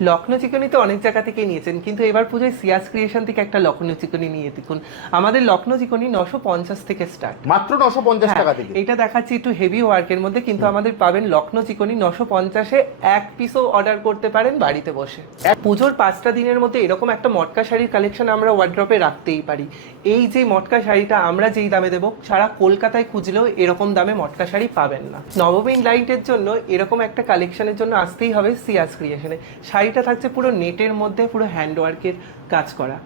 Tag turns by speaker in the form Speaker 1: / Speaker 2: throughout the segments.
Speaker 1: লখনৌ চিকনি তো অনেক জায়গা থেকে নিয়েছেন কিন্তু এবার পুজোয় সিয়াস ক্রিয়েশন থেকে একটা লখনৌ চিকনি নিয়ে দেখুন। আমাদের লখনৌ চিকনি নশো পঞ্চাশ থেকে স্টার্ট
Speaker 2: মাত্র নশো পঞ্চাশ টাকা থেকে?
Speaker 1: এটা দেখাচ্ছি একটু হেভি ওয়ার্কের মধ্যে কিন্তু আমাদের পাবেন লখনৌ চিকনি নশো পঞ্চাশে এক পিসও অর্ডার করতে পারেন বাড়িতে বসে। পুজোর পাঁচটা দিনের মধ্যে এরকম একটা মটকা শাড়ির কালেকশন আমরা ওয়ার্ড্রপে রাখতেই পারি। এই যে মটকা শাড়িটা আমরা যেই দামে দেবো সারা কলকাতায় খুঁজলেও এরকম দামে মটকা শাড়ি পাবেন না। নবমীর লাইটের জন্য এরকম একটা কালেকশনের জন্য আসতেই হবে সিয়াস ক্রিয়েশনে শাড়িটা থাকছে পুরো নেটের মধ্যে, পুরো হ্যান্ডওয়ার্কের কাজ করা।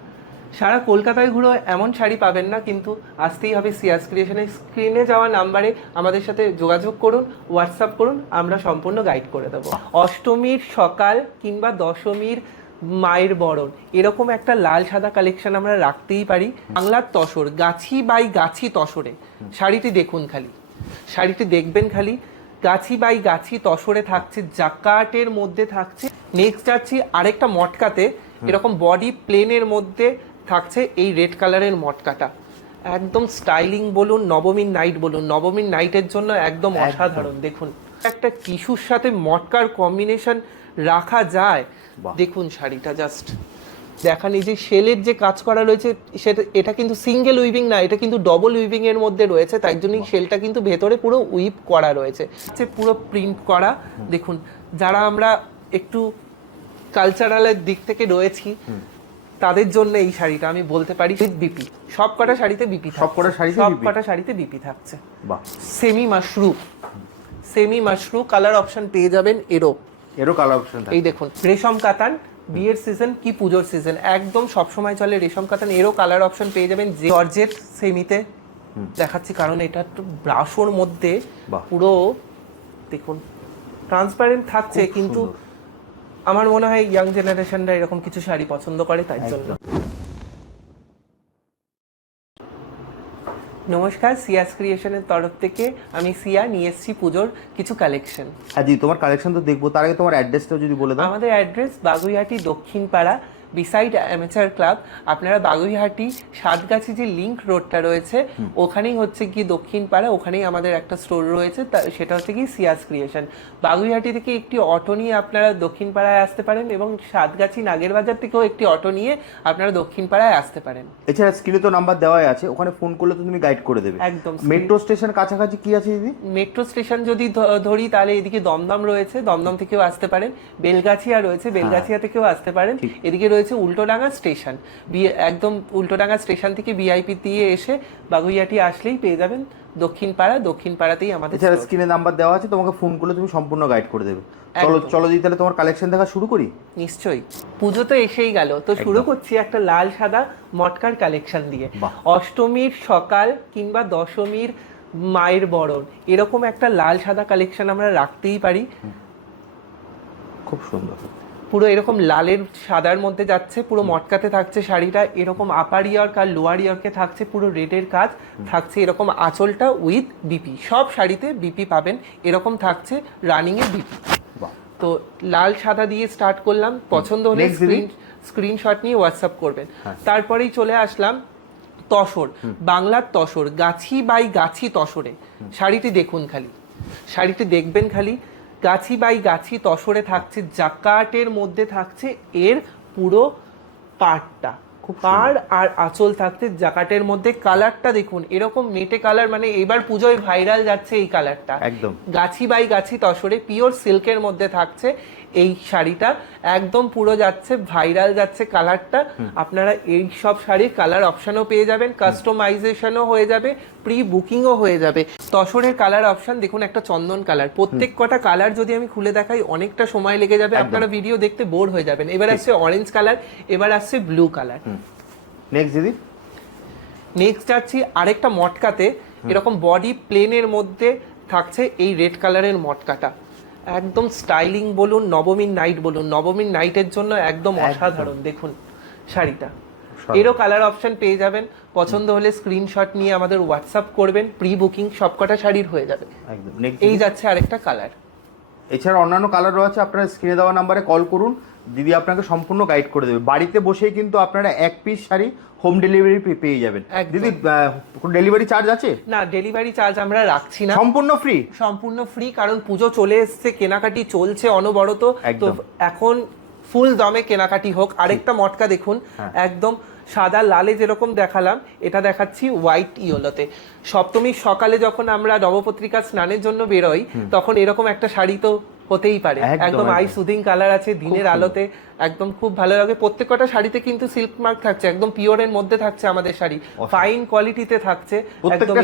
Speaker 1: সারা কলকাতায় ঘুরো, এমন শাড়ি পাবেন না, কিন্তু আসতেই হবে সিয়াস ক্রিয়েশনের স্ক্রিনে যাওয়া নাম্বারে আমাদের সাথে যোগাযোগ করুন হোয়াটসঅ্যাপ করুন, আমরা সম্পূর্ণ গাইড করে দেবো। অষ্টমীর সকাল কিংবা দশমীর মায়ের বরণ, এরকম একটা লাল সাদা কালেকশন আমরা রাখতেই পারি। বাংলার তসর, গাছি বাই গাছি তসরে, শাড়িটি দেখুন খালি। শাড়িটি দেখবেন খালি গাছি বাই গাছি তসরে থাকছে জাকাটের মধ্যে থাকছে। নেক্সট যাচ্ছি আরেকটা মটকাতে এরকম বডি প্লেনের মধ্যে থাকছে এই রেড কালারের মটকাটা। একদম স্টাইলিং বলুন নবমীর নাইট বলুন নবমীর নাইটের জন্য একদম অসাধারণ দেখুন। একটা টিস্যুর সাথে মটকার কম্বিনেশন রাখা যায়। দেখুন শাড়িটা জাস্ট দেখান এই যে শেলের যে কাজ করা রয়েছে সেটা এটা কিন্তু সিঙ্গেল উইভিং না এটা কিন্তু ডবল উইভিং এর মধ্যে রয়েছে তাই জন্যই শেলটা কিন্তু ভেতরে পুরো উইপ করা রয়েছে। হচ্ছে পুরো প্রিন্ট করা দেখুন যারা আমরা একটু কালচারালের দিক থেকে রয়েছি তাদের জন্য এই শাড়িটা আমি বলতে পারি উইথ বিপি সব কটা শাড়িতে বিপি
Speaker 2: সব কটা শাড়িতে
Speaker 1: সব কটা শাড়িতে বিপি থাকছে।
Speaker 2: বাহ।
Speaker 1: Semi Mashru semi Mashru colour option পেয়ে যাবেন এরো
Speaker 2: এরও কালার অপশন
Speaker 1: এই দেখুন রেশম কাতান বিয়ের সিজন কি পুজোর সিজন একদম সব সময় চলে রেশম কাতান এরও কালার অপশন পেয়ে যাবেন যে জর্জেট সেমিতে। দেখাচ্ছি কারণ এটা একটু ব্রাশোর মধ্যে। পুরো দেখুন ট্রান্সপারেন্ট থাকছে কিন্তু আমার মনে হয় ইয়াং জেনারেশনরা এরকম কিছু শাড়ি পছন্দ করে তাই জন্য। নমস্কার সিয়াস ক্রিয়েশনের তরফ থেকে আমি সিয়া নিয়ে এসেছি পুজোর কিছু কালেকশন
Speaker 2: হ্যাঁ জি তোমার কালেকশন তো দেখব তার আগে তোমার অ্যাড্রেসটাও যদি বলে দাও।
Speaker 1: আমাদের address Baguiati Dakshinpara beside amateur club আপনারা বাগুইহাটি সাতগাছি যে লিংক রোডটা রয়েছে ওখানেই হচ্ছে কি দক্ষিণ পাড়া ওখানেই আমাদের একটা স্টোর রয়েছে সেটা হচ্ছে কি সিয়াস ক্রিয়েশন বাগুইহাটি থেকে একটি অটো নিয়ে আপনারা দক্ষিণ পাড়ায় আসতে পারেন এবং সাতগাছি নাগের বাজার থেকেও একটি অটো নিয়ে আপনারা দক্ষিণ পাড়ায় আসতে পারেন।
Speaker 2: এছাড়া স্ক্রিনে তো নাম্বার দেওয়াই আছে ওখানে ফোন করলে তো তুমি গাইড করে দেবে।
Speaker 1: একদম
Speaker 2: মেট্রো স্টেশন কাছাকাছি কি আছে দিদি?
Speaker 1: মেট্রো স্টেশন যদি ধরি তাহলে এদিকে দমদম রয়েছে দমদম থেকেও আসতে পারেন। বেলগাছিয়া রয়েছে বেলগাছিয়া থেকেও আসতে পারেন। এদিকে রয়েছে উল্টোডাঙ্গা স্টেশন। একদম উল্টোডাঙ্গা স্টেশন থেকে বিআইপি দিয়ে এসে বাগুইয়াটি আসলেই পেয়ে যাবেন। দক্ষিণ পাড়া দক্ষিণ পাড়াতেই আমাদের
Speaker 2: এছাড়া। স্ক্রিনে নাম্বার দেওয়া আছে তোমাকে ফোন করলে তুমি সম্পূর্ণ গাইড করে দেবে। চলো চলো দিদি তাহলে তোমার কালেকশন দেখা শুরু করি?
Speaker 1: নিশ্চয়ই। পুজো তো এসেই গেল। তো শুরু করছি একটা লাল সাদা মটকার কালেকশন দিয়ে। অষ্টমীর সকাল কিংবা দশমীর মায়ের বরণ এরকম একটা লাল সাদা কালেকশন আমরা রাখতেই পারি।
Speaker 2: খুব সুন্দর।
Speaker 1: পুরো এরকম লালের সাদার মধ্যে যাচ্ছে পুরো মটকাতে থাকছে শাড়িটা এরকম আপার ইয়র্ক আর লোয়ার ইয়র্কে থাকছে পুরো রেডের কাজ থাকছে এরকম আঁচলটা উইথ বিপি সব শাড়িতে বিপি পাবেন এরকম থাকছে রানিং এর বিপি তো লাল সাদা দিয়ে স্টার্ট করলাম পছন্দ হলে স্ক্রিন স্ক্রিনশট নিয়ে হোয়াটসঅ্যাপ করবেন।
Speaker 2: হ্যাঁ।
Speaker 1: তারপরেই চলে আসলাম তসর বাংলার তসর গাছি বাই গাছি তসরে। শাড়িটি দেখুন খালি শাড়িটি দেখবেন খালি। গাছি বাই গাছি তসরে থাকছে জাকাটের মধ্যে থাকছে এর পুরো
Speaker 2: খুব
Speaker 1: পাড় আর আঁচল থাকছে জাকাটের মধ্যে। কালারটা দেখুন এরকম মেটে কালার মানে এবার পুজোয় ভাইরাল যাচ্ছে এই কালারটা।
Speaker 2: একদম।
Speaker 1: গাছি বাই গাছি তসরে পিওর সিল্কের মধ্যে থাকছে এই শাড়িটা। একদম পুরো যাচ্ছে ভাইরাল যাচ্ছে কালারটা। আপনারা এই সব শাড়ির কালার অপশনও পেয়ে যাবেন কাস্টমাইজেশনও হয়ে যাবে। প্রি বুকিংও হয়ে যাবে। তসরের কালার অপশন দেখুন একটা চন্দন কালার প্রত্যেক কটা কালার যদি আমি খুলে দেখাই অনেকটা সময় লেগে যাবে। আপনারা ভিডিও দেখতে বোর হয়ে যাবেন। এবার আসছে অরেঞ্জ কালার এবার আসছে ব্লু কালার
Speaker 2: নেক্সট দিদি?
Speaker 1: নেক্সট যাচ্ছি আরেকটা মটকাতে। এরকম বডি প্লেনের মধ্যে থাকছে এই রেড কালারের মটকাটা। একদম স্টাইলিং বলুন নবমীর নাইট বলুন। নবমীর নাইটের জন্য একদম। অসাধারণ দেখুন শাড়িটা। এরও কালার অপশন পেয়ে যাবেন। পছন্দ হলে স্ক্রিনশট নিয়ে আমাদের হোয়াটসঅ্যাপ করবেন। প্রি বুকিং সবকটা শাড়ির হয়ে যাবে।
Speaker 2: একদম।
Speaker 1: এই যাচ্ছে আরেকটা কালার
Speaker 2: এছাড়া অন্যান্য কালার রয়েছে আপনারা স্ক্রিনে দেওয়া নাম্বারে কল করুন। দিদি আপনাকে সম্পূর্ণ গাইড করে দেবে। বাড়িতে বসেই কিন্তু আপনারা এক পিস শাড়ি হোম ডেলিভারি পেয়ে যাবেন। দিদি ডেলিভারি চার্জ আছে?
Speaker 1: না ডেলিভারি চার্জ আমরা রাখছি না।
Speaker 2: সম্পূর্ণ ফ্রি
Speaker 1: সম্পূর্ণ ফ্রি কারণ পুজো চলে এসছে কেনাকাটি চলছে অনবরত। তো। এখন ফুল দমে কেনাকাটি হোক আরেকটা মটকা দেখুন
Speaker 2: হ্যাঁ।
Speaker 1: একদম সাদা লালে যেরকম দেখালাম এটা দেখাচ্ছি হোয়াইট ইয়েলোতে সপ্তমীর সকালে যখন আমরা নবপত্রিকা স্নানের জন্য বেরোই তখন এরকম একটা শাড়ি তো হতেই পারে।
Speaker 2: একদম,
Speaker 1: আই সুদিং কালার আছে দিনের আলোতে একদম খুব ভালো লাগে। প্রত্যেকটা শাড়িতে কিন্তু সিল্ক মার্ক থাকছে একদম পিওরের মধ্যে থাকছে আমাদের শাড়ি। ফাইন কোয়ালিটিতে থাকছে একদম।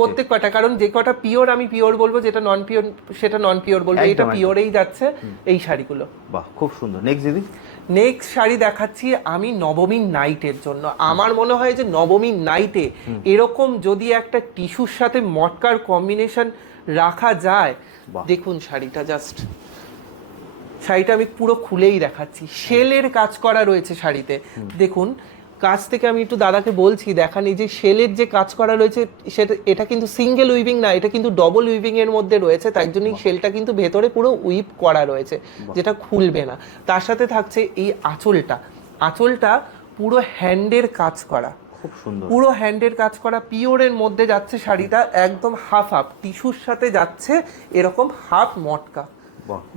Speaker 1: প্রত্যেক কটা কারণ যে কটা পিওর আমি পিওর বলব যেটা নন পিওর সেটা নন পিওর বলব এটা পিওরেই যাচ্ছে এই শাড়িগুলো।
Speaker 2: বাহ খুব সুন্দর। নেক্সট দিদি?
Speaker 1: নেক্সট শাড়ি দেখাচ্ছি আমি নবমীর নাইটের জন্য। আমার মনে হয় যে নবমীর নাইটে এরকম যদি একটা টিস্যুর সাথে মটকার কম্বিনেশন রাখা যায়। দেখুন শাড়িটা জাস্ট শাড়িটা আমি পুরো খুলেই দেখাচ্ছি। শেলের কাজ করা রয়েছে শাড়িতে। দেখুন কাজ থেকে আমি একটু দাদাকে বলছি দেখানি যে শেলের যে কাজ করা রয়েছে সেটা এটা কিন্তু সিঙ্গেল উইভিং না এটা কিন্তু ডবল উইভিং এর মধ্যে রয়েছে তাই জন্যই শেলটা কিন্তু ভেতরে পুরো উইপ করা রয়েছে যেটা খুলবে না। তার সাথে থাকছে এই আঁচলটা। আঁচলটা পুরো হ্যান্ডের কাজ করা।
Speaker 2: খুব সুন্দর।
Speaker 1: পুরো হ্যান্ডের কাজ করা পিওরের মধ্যে যাচ্ছে শাড়িটা একদম হাফ হাফ টিস্যুর সাথে যাচ্ছে এরকম হাফ মটকা।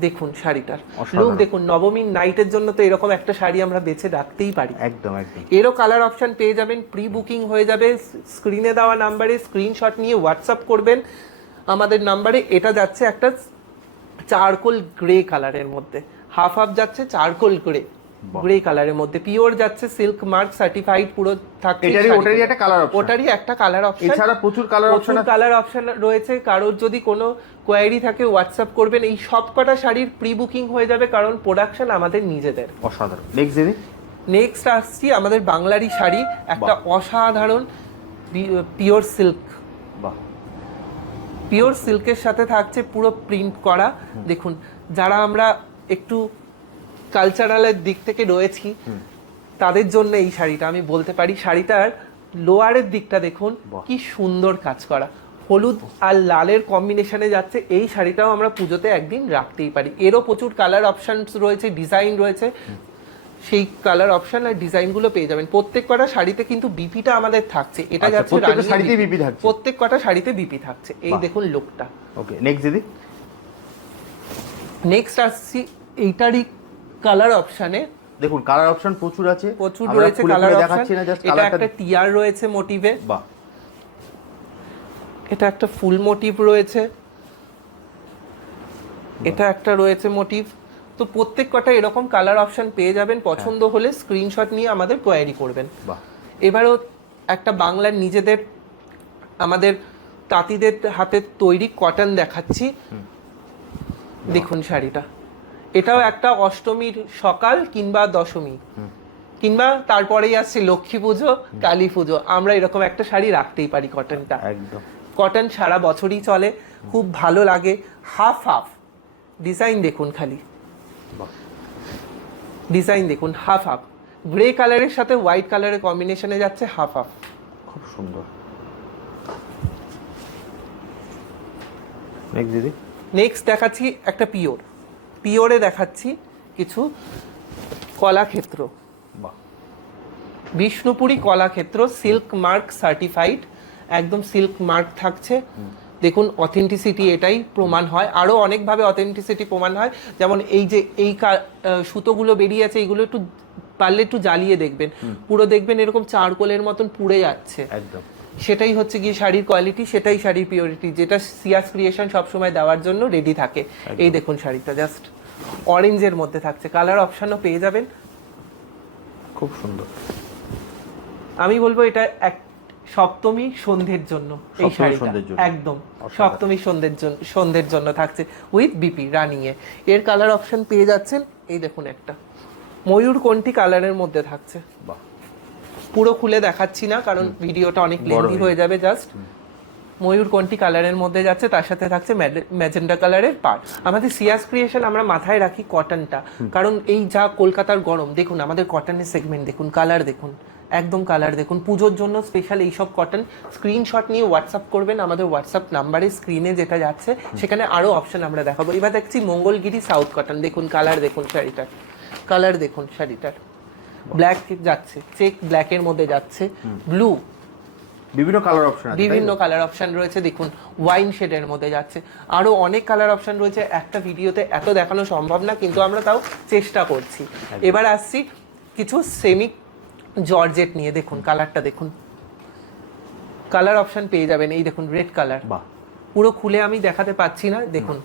Speaker 1: দেখুন শাড়িটার। লুক দেখুন নবমীর নাইটের জন্য তো এরকম একটা শাড়ি আমরা বেছে রাখতেই পারি।
Speaker 2: একদম একদম।
Speaker 1: এরও কালার অপশন পেয়ে যাবেন প্রি বুকিং হয়ে যাবে স্ক্রিনে দেওয়া নাম্বারে স্ক্রিনশট নিয়ে হোয়াটসঅ্যাপ করবেন। আমাদের নাম্বারে এটা যাচ্ছে একটা চারকোল গ্রে কালারের মধ্যে। হাফ হাফ যাচ্ছে চারকোল গ্রে। গ্রে কালারের মধ্যে। পিওর যাচ্ছে সিল্ক মার্ক সার্টিফাইড পুরো থাকছে
Speaker 2: এটারই ওটারই একটা কালার অপশন
Speaker 1: ওটারই একটা কালার অপশন
Speaker 2: এছাড়া প্রচুর কালার অপশন
Speaker 1: কালার অপশন রয়েছে। কারোর যদি কোনো কোয়ারি থাকে হোয়াটসঅ্যাপ করবেন। এই সব কটা শাড়ির প্রি বুকিং হয়ে যাবে কারণ প্রোডাকশন আমাদের নিজেদের।
Speaker 2: অসাধারণ। নেক্সট দিদি
Speaker 1: নেক্সট আসছি আমাদের বাংলারই শাড়ি একটা অসাধারণ পিওর সিল্ক পিওর সিল্কের সাথে থাকছে পুরো প্রিন্ট করা। দেখুন যারা আমরা একটু কালচারালের দিক থেকে রয়েছি তাদের জন্য এই শাড়িটা। আমি বলতে পারি শাড়িটার লোয়ারের দিকটা দেখুন কি সুন্দর কাজ করা। হলুদ আর লালের কম্বিনেশনে যাচ্ছে এই শাড়িটাও আমরা পুজোতে একদিন রাখতেই পারি। এরও প্রচুর কালার অপশনস রয়েছে ডিজাইন রয়েছে। সেই কালার অপশন আর ডিজাইনগুলো পেয়ে যাবেন। প্রত্যেক কটা শাড়িতে কিন্তু বিপিটা আমাদের থাকছে। এটা
Speaker 2: আচ্ছা,
Speaker 1: যাচ্ছে BP
Speaker 2: BP থাকছে?
Speaker 1: প্রত্যেক কটা শাড়িতে বিপি থাকছে। এই দেখুন লুকটা
Speaker 2: ওকে নেক্সট দিদি।
Speaker 1: নেক্সট আসছি এইটারই কালার অপশানে
Speaker 2: দেখুন কালার অপশন প্রচুর আছে।
Speaker 1: প্রচুর রয়েছে কালার
Speaker 2: দেখাচ্ছি না জাস্ট
Speaker 1: এটা একটা টিয়ার রয়েছে মোটিভে
Speaker 2: বাহ।
Speaker 1: এটা একটা ফুল মোটিভ রয়েছে। এটা একটা রয়েছে মোটিভ তো প্রত্যেক কটা এরকম কালার অপশন পেয়ে যাবেন। পছন্দ হলে স্ক্রিনশট নিয়ে আমাদের কোয়ারি করবেন।
Speaker 2: বাহ।
Speaker 1: এবারও একটা বাংলার নিজেদের আমাদের তাঁতিদের হাতে তৈরি কটন দেখাচ্ছি। দেখুন শাড়িটা। এটাও একটা অষ্টমীর সকাল কিংবা দশমী। কিংবা তারপরেই আসছে লক্ষ্মী পুজো কালী পুজো। আমরা এরকম একটা শাড়ি রাখতেই পারি কটনটা।
Speaker 2: একদম।
Speaker 1: কটন সারা বছরই চলে খুব ভালো লাগে। Half half. ডিজাইন দেখুন খালি। ডিজাইন দেখুন হাফ হাফ। গ্রে কালারের সাথে হোয়াইট কালারের কম্বিনেশনে যাচ্ছে হাফ হাফ।
Speaker 2: খুব সুন্দর। নেক্সট দিদি।
Speaker 1: নেক্সট দেখাচ্ছি একটা পিওর। পিওরে দেখাচ্ছি কিছু কলাক্ষেত্র। বিষ্ণুপুরি কলাক্ষেত্র সিল্ক মার্ক সার্টিফাইড একদম সিল্ক মার্ক থাকছে। দেখুন অথেন্টিসিটি এটাই প্রমাণ হয়। আরও অনেকভাবে অথেন্টিসিটি প্রমাণ হয়। যেমন এই যে এই সুতোগুলো বেরিয়ে আছে এইগুলো একটু পারলে একটু জ্বালিয়ে দেখবেন। পুরো দেখবেন এরকম চারকোলের মতন পুড়ে যাচ্ছে।
Speaker 2: একদম।
Speaker 1: সেটাই হচ্ছে গিয়ে শাড়ির কোয়ালিটি সেটাই শাড়ির পিওরিটি যেটা সিয়াস ক্রিয়েশন সবসময় দেওয়ার জন্য রেডি থাকে। এই দেখুন শাড়িটা জাস্ট অরেঞ্জের মধ্যে থাকছে। কালার অপশনও পেয়ে যাবেন।
Speaker 2: খুব সুন্দর।
Speaker 1: আমি বলব এটা এক সপ্তমী সন্ধ্যের জন্য এই শাড়িটা।
Speaker 2: জন্য।
Speaker 1: একদম সপ্তমী সন্ধ্যের জন্য সন্ধ্যের জন্য থাকছে উইথ বিপি রানিং এ। এর কালার অপশন পেয়ে যাচ্ছেন এই দেখুন একটা। ময়ূর কোনটি কালারের মধ্যে থাকছে?
Speaker 2: বাহ।
Speaker 1: পুরো খুলে দেখাচ্ছি না কারণ ভিডিওটা অনেক লেন্দি
Speaker 2: হয়ে
Speaker 1: হয়ে যাবে জাস্ট ময়ূর কোনটি কালারের মধ্যে যাচ্ছে তার সাথে থাকছে ম্যাজেন্ডা কালারের পার্ট আমাদের সিয়াস ক্রিয়েশন আমরা মাথায় রাখি কটনটা কারণ এই যা কলকাতার গরম দেখুন আমাদের কটনের সেগমেন্ট দেখুন কালার দেখুন একদম কালার দেখুন। পুজোর জন্য স্পেশাল এইসব কটন স্ক্রিনশট নিয়ে হোয়াটসঅ্যাপ করবেন আমাদের হোয়াটসঅ্যাপ নাম্বারে স্ক্রিনে যেটা যাচ্ছে সেখানে আরও অপশন আমরা দেখাবো। এবার দেখছি মঙ্গলগিরি সাউথ কটন দেখুন কালার দেখুন শাড়িটার কালার দেখুন শাড়িটার। ব্ল্যাক যাচ্ছে চেক ব্ল্যাকের মধ্যে যাচ্ছে ব্লু
Speaker 2: বিভিন্ন কালার অপশন?
Speaker 1: বিভিন্ন কালার অপশন রয়েছে দেখুন ওয়াইন শেডের মধ্যে যাচ্ছে। আরও অনেক কালার অপশন রয়েছে একটা ভিডিওতে এত দেখানো সম্ভব না কিন্তু আমরা তাও চেষ্টা করছি। এবার আসছি কিছু সেমি জর্জেট নিয়ে দেখুন কালারটা দেখুন। কালার অপশন পেয়ে যাবেন এই দেখুন রেড কালার
Speaker 2: বাহ।
Speaker 1: পুরো খুলে আমি দেখাতে পাচ্ছি না দেখুন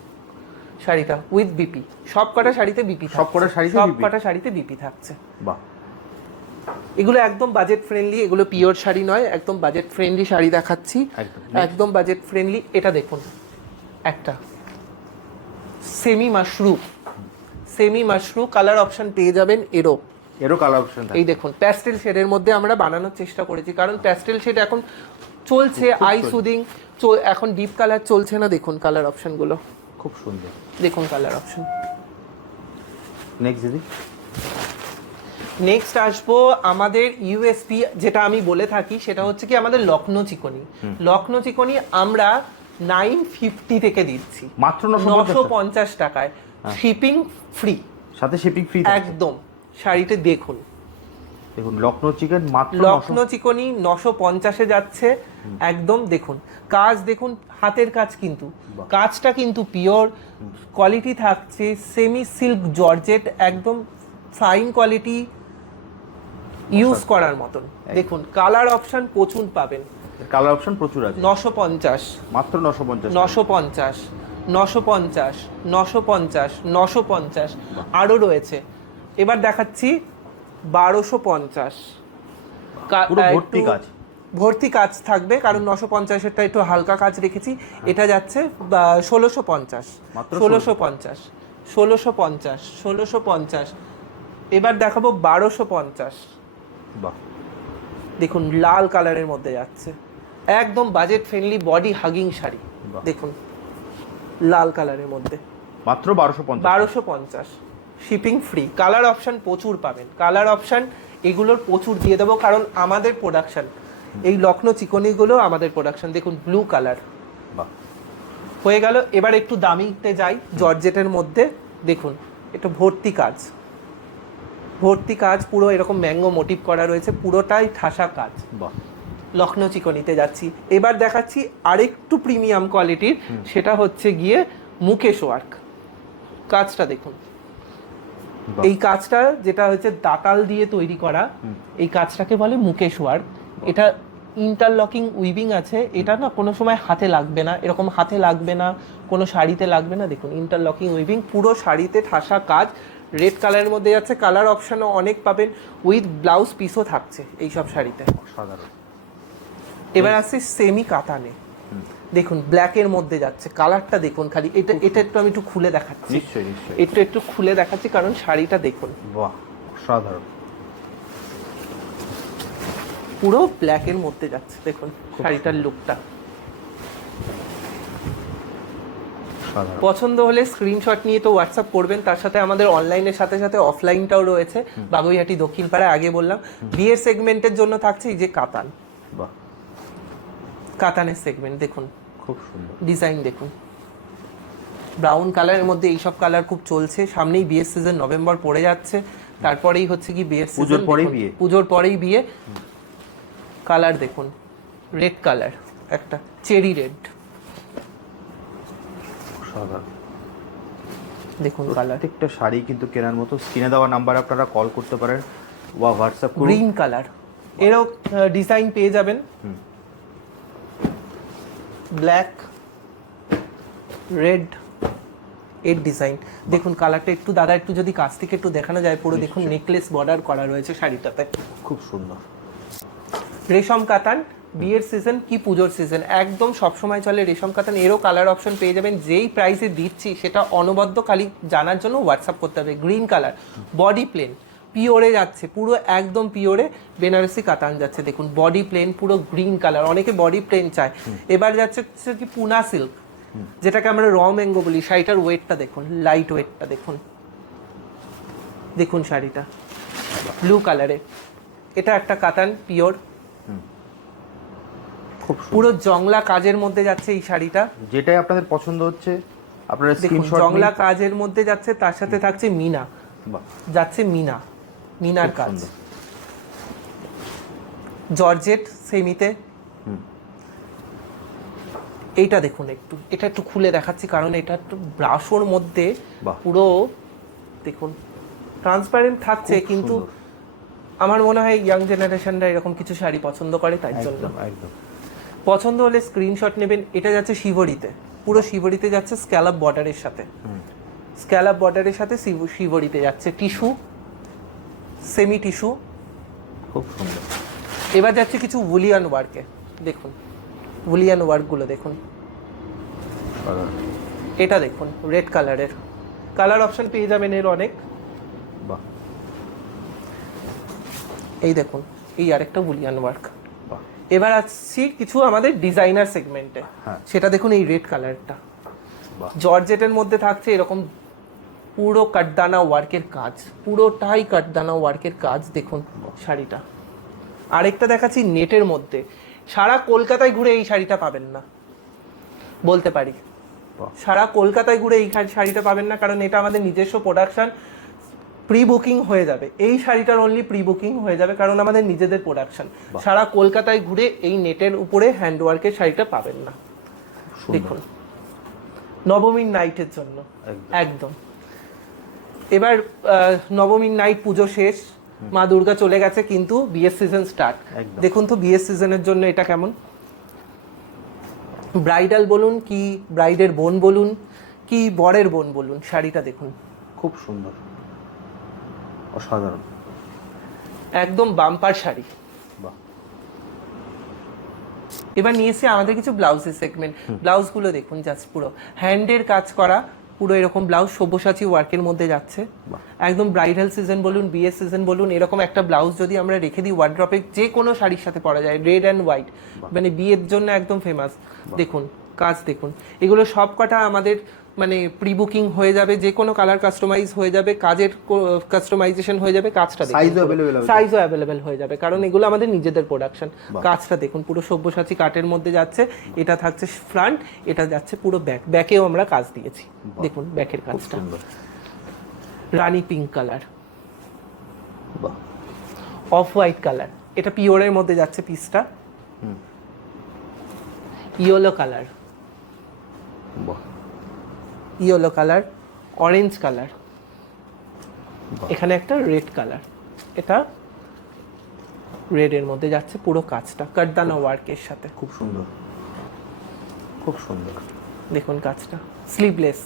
Speaker 1: শাড়িটা উইথ বিপি সব কটা শাড়িতে বিপি
Speaker 2: সব কটা শাড়িতে
Speaker 1: সব কটা শাড়িতে বিপি থাকছে।
Speaker 2: বাহ।
Speaker 1: এগুলো একদম বাজেট ফ্রেন্ডলি এগুলো পিওর শাড়ি নয় একদম বাজেট ফ্রেন্ডলি শাড়ি দেখাচ্ছি।
Speaker 2: একদম।
Speaker 1: বাজেট ফ্রেন্ডলি এটা দেখুন। একটা। Semi Mashru semi Mashru colour option পেয়ে যাবেন এরও
Speaker 2: এরও কালার অপশন
Speaker 1: এই দেখুন প্যাস্টেল শেডের মধ্যে আমরা বানানোর চেষ্টা করেছি কারণ প্যাস্টেল শেড এখন চলছে আই সুদিং এখন ডিপ কালার চলছে না দেখুন কালার অপশনগুলো
Speaker 2: খুব সুন্দর।
Speaker 1: দেখুন কালার অপশন
Speaker 2: নেক্সট দিদি।
Speaker 1: নেক্সট আসব আমাদের ইউএসপি যেটা আমি বলে থাকি সেটা হচ্ছে কি আমাদের লখনৌ চিকনি। লখনৌ চিকনি আমরা নাইন ফিফটি থেকে দিচ্ছি।
Speaker 2: মাত্র নশো
Speaker 1: পঞ্চাশ টাকায়। শিপিং ফ্রি
Speaker 2: সাথে শিপিং ফ্রি
Speaker 1: একদম। শাড়িতে দেখুন।
Speaker 2: দেখুন লখনৌ চিকেন মাত্র
Speaker 1: লখনৌ চিকনি নশো পঞ্চাশে যাচ্ছে। একদম দেখুন। কাজ দেখুন হাতের কাজ কিন্তু। কাজটা কিন্তু পিওর কোয়ালিটি থাকছে। সেমি সিল্ক জর্জেট একদম ফাইন কোয়ালিটি ইউজ করার মতন। দেখুন কালার অপশন প্রচুর পাবেন।
Speaker 2: কালার অপশন প্রচুর আছে।
Speaker 1: নশো পঞ্চাশ।
Speaker 2: মাত্র নশো পঞ্চাশ
Speaker 1: নশো পঞ্চাশ নশো পঞ্চাশ নশো পঞ্চাশ নশো পঞ্চাশ আরও রয়েছে। এবার দেখাচ্ছি বারোশো পঞ্চাশ।
Speaker 2: ভর্তি কাজ।
Speaker 1: ভর্তি কাজ থাকবে কারণ নশো পঞ্চাশেরটা একটু হালকা কাজ রেখেছি। এটা যাচ্ছে ষোলোশো পঞ্চাশ।
Speaker 2: মাত্র
Speaker 1: ষোলোশো পঞ্চাশ ষোলোশো পঞ্চাশ ষোলোশো পঞ্চাশ। এবার দেখাবো বারোশো পঞ্চাশ।
Speaker 2: বাহ।
Speaker 1: দেখুন লাল কালারের মধ্যে যাচ্ছে। একদম budget friendly body hugging sari. দেখুন লাল কালারের মধ্যে।
Speaker 2: মাত্র বারোশো পঞ্চাশ।
Speaker 1: বারোশো পঞ্চাশ। শিপিং ফ্রি কালার অপশান প্রচুর পাবেন। কালার অপশান এগুলোর প্রচুর দিয়ে দেবো কারণ আমাদের প্রোডাকশান এই লখনৌ চিকনিগুলো আমাদের প্রোডাকশান দেখুন ব্লু কালার
Speaker 2: বাহ।
Speaker 1: হয়ে গেল। এবার একটু দামিতে যাই। জর্জেটের মধ্যে দেখুন এটা ভর্তি কাজ। ভর্তি কাজ পুরো এরকম ম্যাঙ্গো মোটিভ করা রয়েছে পুরোটাই ঠাসা কাজ।
Speaker 2: বাহ।
Speaker 1: লখনৌ চিকনিতে যাচ্ছি। এবার দেখাচ্ছি আরেকটু প্রিমিয়াম কোয়ালিটির সেটা হচ্ছে গিয়ে মুকেশ ওয়ার্ক। কাজটা দেখুন। এই কাজটা যেটা হচ্ছে দাতাল দিয়ে তৈরি করা এই কাজটাকে বলে মুকেশ ওয়ার্ক। এটা ইন্টারলকিং উইভিং আছে এটা না কোনো সময় হাতে লাগবে না এরকম হাতে লাগবে না কোনো শাড়িতে লাগবে না। দেখুন ইন্টারলকিং উইভিং পুরো শাড়িতে ঠাসা কাজ। রেড কালারের মধ্যে যাচ্ছে কালার অপশনও অনেক পাবেন। উইথ ব্লাউজ পিসও থাকছে এইসব শাড়িতে।
Speaker 2: সাধারণ
Speaker 1: এবার আসছে সেমি কাতানে। দেখুন ব্ল্যাকের মধ্যে যাচ্ছে। কালারটা দেখুন খালি। এটা এটা একটু আমি একটু খুলে দেখাচ্ছি।
Speaker 2: নিশ্চয়ই নিশ্চয়ই।
Speaker 1: একটু একটু খুলে দেখাচ্ছি কারণ শাড়িটা দেখুন।
Speaker 2: বাহ সাধারণ
Speaker 1: পুরো ব্ল্যাকের মধ্যে যাচ্ছে দেখুন শাড়িটার লুকটা পছন্দ হলে স্ক্রিনশট নিয়ে তো হোয়াটসঅ্যাপ করবেন তার সাথে আমাদের অনলাইনের সাথে সাথে অফলাইনটাও রয়েছে। বাগুইহাটি দক্ষিণ পাড়ায় আগে বললাম বিয়ের সেগমেন্টের জন্য থাকছে এই যে কাতান।
Speaker 2: বাহ।
Speaker 1: কাতানের সেগমেন্ট দেখুন।
Speaker 2: খুব সুন্দর।
Speaker 1: ডিজাইন দেখুন। ব্রাউন কালারের মধ্যে এইসব কালার খুব চলছে। সামনেই বিয়ের সিজন নভেম্বর পড়ে যাচ্ছে। তারপরেই হচ্ছে কি বিয়ের
Speaker 2: পুজোর পরেই বিয়ে।
Speaker 1: পুজোর পরেই বিয়ে। কালার দেখুন। রেড কালার একটা চেরি রেড
Speaker 2: সাধারণ
Speaker 1: দেখুন কালার
Speaker 2: প্রত্যেকটা শাড়ি কিন্তু কেনার মতো স্ক্রিনে দেওয়া নাম্বারে আপনারা কল করতে পারেন বা হোয়াটসঅ্যাপ করুন।
Speaker 1: গ্রিন কালার এরও ডিজাইন পেয়ে যাবেন। ব্ল্যাক রেড এর ডিজাইন দেখুন কালারটা একটু দাদা একটু যদি কাছ থেকে একটু দেখানো যায় পুরো দেখুন নেকলেস বর্ডার করা রয়েছে শাড়িটাতে।
Speaker 2: খুব সুন্দর।
Speaker 1: রেশম কাতান বিয়ের সিজন কি পুজোর সিজন একদম সবসময় চলে রেশম কাতান এরও কালার অপশন পেয়ে যাবেন যেই প্রাইসে দিচ্ছি সেটা অনবদ্য খালি জানার জন্য হোয়াটসঅ্যাপ করতে হবে। গ্রিন কালার বডি প্লেন পিওরে যাচ্ছে পুরো একদম পিওরে বেনারসি কাতান যাচ্ছে। দেখুন বডি প্লেন পুরো গ্রিন কালার অনেকে বডি প্লেন চায়। এবার যাচ্ছে হচ্ছে কি পুনা সিল্ক যেটাকে আমরা র ম্যাঙ্গো বলি। শাড়িটার ওয়েটটা দেখুন লাইট ওয়েটটা দেখুন। দেখুন শাড়িটা ব্লু কালারে এটা একটা কাতান পিওর
Speaker 2: খুব
Speaker 1: পুরো জংলা কাজের মধ্যে যাচ্ছে এই শাড়িটা।
Speaker 2: যেটাই আপনাদের পছন্দ হচ্ছে আপনারা স্ক্রিনশট
Speaker 1: জংলা কাজের মধ্যে যাচ্ছে তার সাথে থাকছে মিনা। যাচ্ছে মিনা মিনার কাজ। জর্জেট সেমিতে। এইটা দেখুন একটু এটা একটু খুলে দেখাচ্ছি কারণ এটা একটু ব্রাশোর মধ্যে। পুরো দেখুন ট্রান্সপারেন্ট থাকছে কিন্তু আমার মনে হয় ইয়াং জেনারেশনরা এরকম কিছু শাড়ি পছন্দ করে তাই জন্য।
Speaker 2: একদম।
Speaker 1: পছন্দ হলে স্ক্রিনশট নেবেন এটা যাচ্ছে শিবরিতে। পুরো শিবরিতে যাচ্ছে স্ক্যালাপ বর্ডারের সাথে। স্ক্যালাপ বর্ডারের সাথে শিব- শিবরিতে যাচ্ছে টিস্যু সেমি টিস্যু
Speaker 2: খুব সুন্দর।
Speaker 1: এবার যাচ্ছে কিছু উলিয়ান ওয়ার্কে দেখুন উলিয়ান ওয়ার্কগুলো দেখুন। এটা দেখুন রেড কালারের কালার অপশন পেয়ে যাবেন এর অনেক। এই দেখুন এই আরেকটা বুলিয়ান ওয়ার্ক এবার আসছি কিছু আমাদের ডিজাইনার সেগমেন্টে
Speaker 2: হ্যাঁ।
Speaker 1: সেটা দেখুন এই রেড কালারটা জর্জেটের মধ্যে থাকছে এরকম পুরো কাটদানা ওয়ার্কের কাজ পুরোটাই কাটদানা ওয়ার্কের কাজ দেখুন শাড়িটা। আরেকটা দেখাচ্ছি নেটের মধ্যে। সারা কলকাতায় ঘুরে এই শাড়িটা পাবেন না। বলতে পারি। সারা কলকাতায় ঘুরে এই শাড়িটা পাবেন না কারণ এটা আমাদের নিজস্ব প্রোডাকশন প্রি বুকিং হয়ে যাবে। এই শাড়িটার অনলি প্রি বুকিং হয়ে যাবে কারণ আমাদের নিজেদের প্রোডাকশন সারা কলকাতায় ঘুরে এই নেটের উপরে হ্যান্ডওয়ার্কের শাড়িটা পাবেন না। দেখুন। নবমীর নাইটের জন্য।
Speaker 2: একদম।
Speaker 1: এবার নবমীর নাইট পুজো শেষ। মা দুর্গা চলে গেছে কিন্তু বিয়ের সিজন স্টার্ট দেখুন তো বিয়ের সিজনের জন্য এটা কেমন? ব্রাইডাল বলুন কি ব্রাইডের বোন বলুন কি বরের বোন বলুন শাড়িটা দেখুন।
Speaker 2: খুব সুন্দর। অসাধারণ।
Speaker 1: একদম বাম্পার শাড়ি। এবার নিয়ে এসে আমাদের কিছু ব্লাউজের সেগমেন্ট ব্লাউজগুলো দেখুন জাস্ট পুরো। হ্যান্ডের কাজ করা পুরো এরকম ব্লাউজ সব্যসাচী ওয়ার্কের মধ্যে যাচ্ছে। একদম ব্রাইডাল সিজন বলুন বিয়ের সিজন বলুন এরকম একটা ব্লাউজ যদি আমরা রেখে দিই ওয়ার্ড্রপে যে কোনো শাড়ির সাথে পরা যায় রেড অ্যান্ড হোয়াইট মানে বিয়ের জন্য একদম ফেমাস দেখুন কাজ দেখুন। এগুলো সব কটা আমাদের মানে প্রি বুকিং হয়ে যাবে যে কোনো কালার কাস্টমাইজ হয়ে যাবে কাজের কাস্টমাইজেশন হয়ে যাবে কাজটা সাইজও অ্যাভেলেবেল হয়ে যাবে কারণ এগুলো আমাদের নিজেদের প্রোডাকশন কাজটা দেখুন পুরো সব্যসাচী কাটের মধ্যে যাচ্ছে এটা থাকছে ফ্রন্ট এটা যাচ্ছে পুরো ব্যাক ব্যাকেও আমরা কাজ দিয়েছি। দেখুন ব্যাকের কাজটা। রানী pink colour off white colour এটা পিওরের মধ্যে যাচ্ছে পিসটা। ইয়েলো কালার
Speaker 2: বাহ।
Speaker 1: Yellow colour orange colour. এখানে একটা রেড কালার। এটা রেডের মধ্যে যাচ্ছে পুরো কাজটা কাটদানা ওয়ার্কের সাথে।
Speaker 2: খুব সুন্দর। খুব সুন্দর।
Speaker 1: দেখুন কাজটা স্লিভলেস